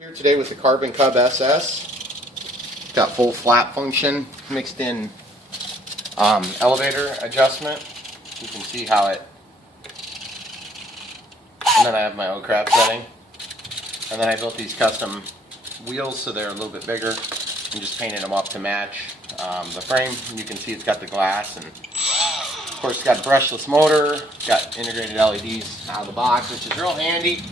Here today with the Carbon Cub SS. Got full flap function, mixed in elevator adjustment. You can see how it, and then I have my O-crab setting. And then I built these custom wheels so they're a little bit bigger. I'm just painted them up to match the frame. You can see it's got the glass, and of course it's got a brushless motor, got integrated LEDs out of the box, which is real handy.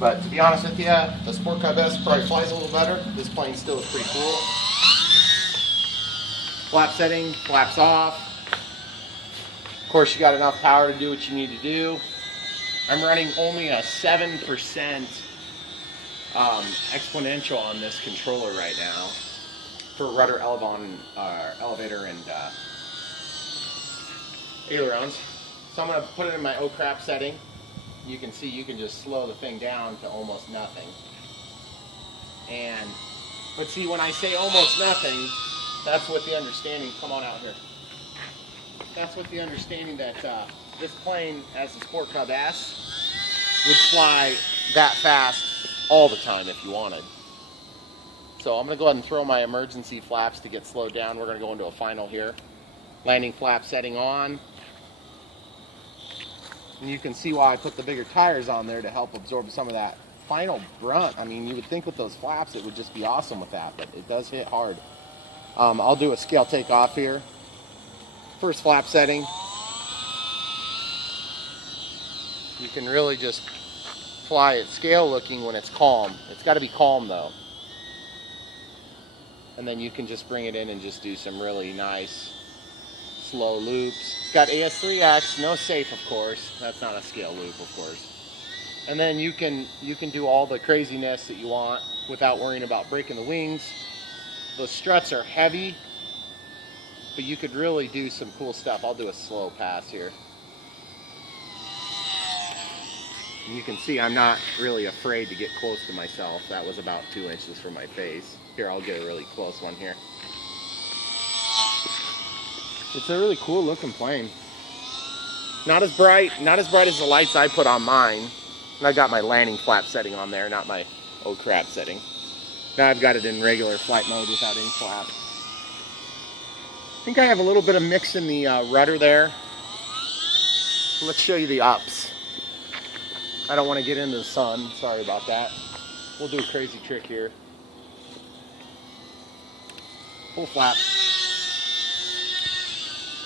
But to be honest with you, the Sport Cub S probably flies a little better. This plane still is pretty cool. Flap setting, flaps off. Of course, you got enough power to do what you need to do. I'm running only a 7% exponential on this controller right now for rudder, elevator, and ailerons. So I'm going to put it in my O-crab setting. You can see you can just slow the thing down to almost nothing. But see, when I say almost nothing, that's with the understanding, come on out here. That's with the understanding that this plane, as the Sport Cub S, would fly that fast all the time if you wanted. So I'm going to go ahead and throw my emergency flaps to get slowed down. We're going to go into a final here. Landing flap setting on. And you can see why I put the bigger tires on there to help absorb some of that final brunt. I mean, you would think with those flaps it would just be awesome with that, but it does hit hard. I'll do a scale takeoff here. First flap setting. You can really just fly at scale looking when it's calm. It's got to be calm though. And then you can just bring it in and just do some really nice slow loops. It's got AS3X, no safe of course. That's not a scale loop of course. And then you can do all the craziness that you want without worrying about breaking the wings. The struts are heavy, but you could really do some cool stuff. I'll do a slow pass here. And you can see I'm not really afraid to get close to myself. That was about 2 inches from my face. Here, I'll get a really close one here. It's a really cool looking plane. Not as bright as the lights I put on mine. And I got my landing flap setting on there, not my O-crab setting. Now I've got it in regular flight mode without any flaps. I think I have a little bit of mix in the rudder there. Let's show you the ups. I don't want to get into the sun, sorry about that. We'll do a crazy trick here. Full flap.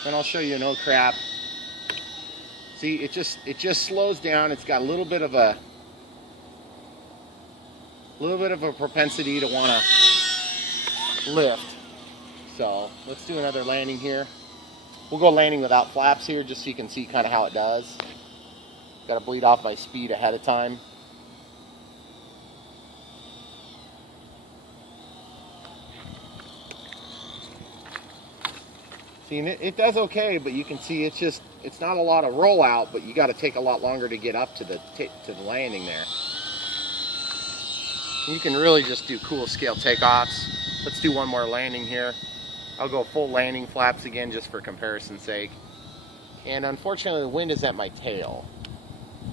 Then I'll show you an O-crab. See, it just slows down. It's got a little bit of a propensity to want to lift. So let's do another landing here. We'll go landing without flaps here, just so you can see kind of how it does. Got to bleed off my speed ahead of time. See, and it does okay, but you can see it's not a lot of rollout, but you got to take a lot longer to get up to the landing there. You can really just do cool scale takeoffs. Let's do one more landing here. I'll go full landing flaps again just for comparison's sake. And unfortunately the wind is at my tail,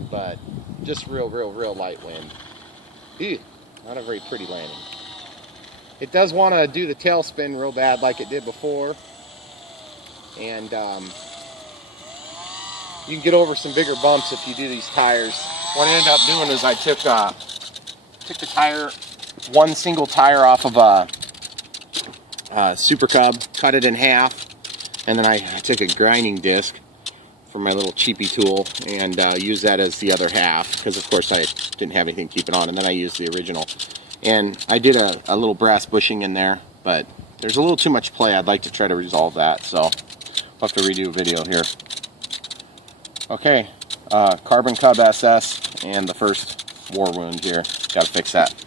but just real light wind. Ew, not a very pretty landing. It does want to do the tail spin real bad like it did before. And you can get over some bigger bumps if you do these tires. What I ended up doing is I took the tire, one single tire off of a Super Cub, cut it in half, and then I took a grinding disc for my little cheapy tool and used that as the other half, because of course I didn't have anything to keep it on, and then I used the original. And I did a little brass bushing in there, but there's a little too much play. I'd like to try to resolve that, so I'll have to redo a video here. Okay, Carbon Cub SS and the first war wound here. Got to fix that.